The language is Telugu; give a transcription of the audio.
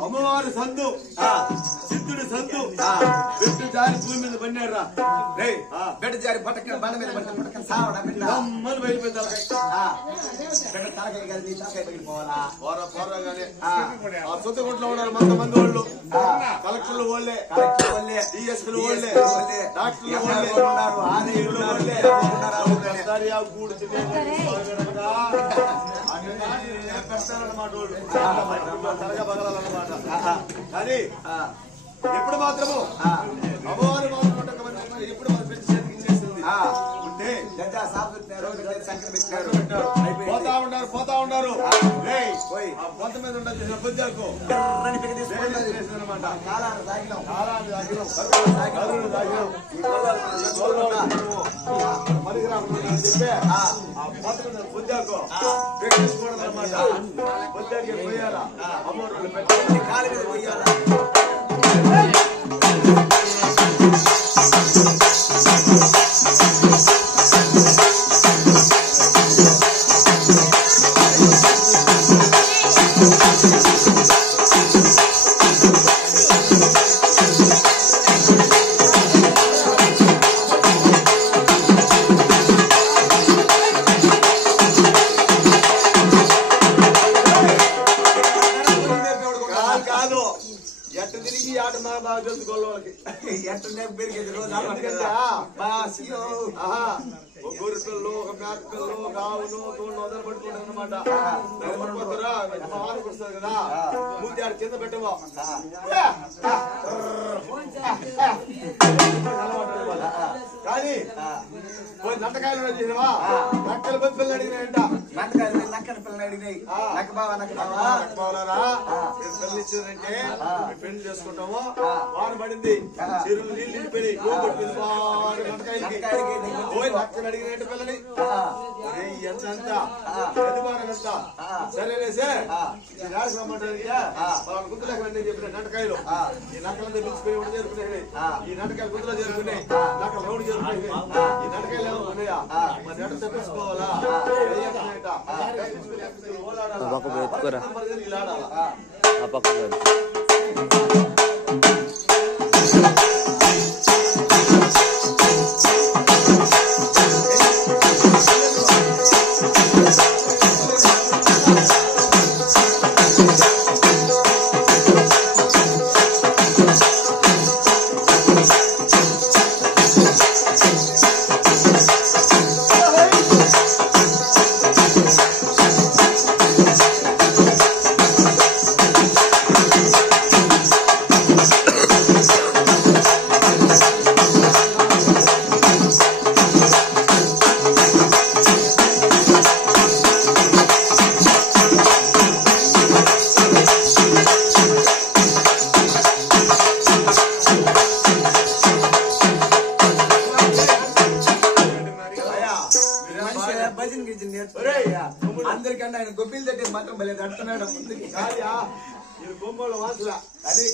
అమ్మవారు సందు సిద్ధుడు సందు బిడ్డ జారి భూమి మీద పడినాడు బిడ్డ జారి బట్టక బండ మీద పట్టుకుని సావడా బిడ్డ అమ్మని వెళ్ళిపోయిన తలకాయ బిడ్డ తలకాయ కాదు నీ తలకాయ పగిలిపోవాలా పోరాగానే ఆ సొంతగుంట్లో ఉన్నారు కొంతమంది వాళ్ళు కలెక్టర్లు వాళ్ళే డిఎస్పీలు వాళ్ళే డాక్టర్లు వాళ్ళే ఉన్నారు ఆర్ఐలు పెడతారన్నమాట వాళ్ళు తలగా పగలన్నమాట కానీ ఎప్పుడు మాత్రము అమ్మవారు మాత్రం ఎప్పుడు మన పెట్టి చేతికి ఇచ్చేసింది ఉంటే పోతా ఉన్నారు పొంత మీద ఉండదు బుద్ధాకు అనమాట చెప్పే బుద్ధాకు పెట్టేసుకోవడం అనమాట బుద్ధాకి పోయాలా అమ్మవారు పెట్టి కాలు మీద పోయాలా గొర్రె పిల్లలు ఒక మేక పిల్లలు గావును తోళ్ళు వదలు పట్టుకుంటారు అనమాట వస్తుంది కదా ముందు ఆడ కింద పెట్టవా కానీ నట్టకాయలు చేసినవా నక్కల పిల్లలు అడిగినాయంట నక్కల పిల్లలు అడిగినాయి నక్కబావలారా పెళ్లి ఇచ్చారంటే పెళ్లి చేసుకుంటాము వాన పడింది చెరువు నీళ్ళు నిండిపోయి నక్కలు అడిగినట్టు పిల్లని ఎంత ఎంత ఎదుమారం ఎంత సరేనేసే రాజమంటానికి వాళ్ళ గుంతులకు రండి చెప్పిన నటకాయలు ఈ నక్కలంతా పిలిచిపోయి ఉండి చేరుకున్నాయి ఈ నటకాయలు గుంతులో చేరుకున్నాయి నక్కలు రౌండ్ చేరుకున్నాయి ఈ నటకాయలు ఏమో ఉన్నాయా మరి నెట తెప్పించుకోవాలా అందరికన్నా ఆయన గొబ్బిలు తట్టి మాత్రం భలే తడుతున్నాడు ముందుకి బొమ్మల వాసుల అది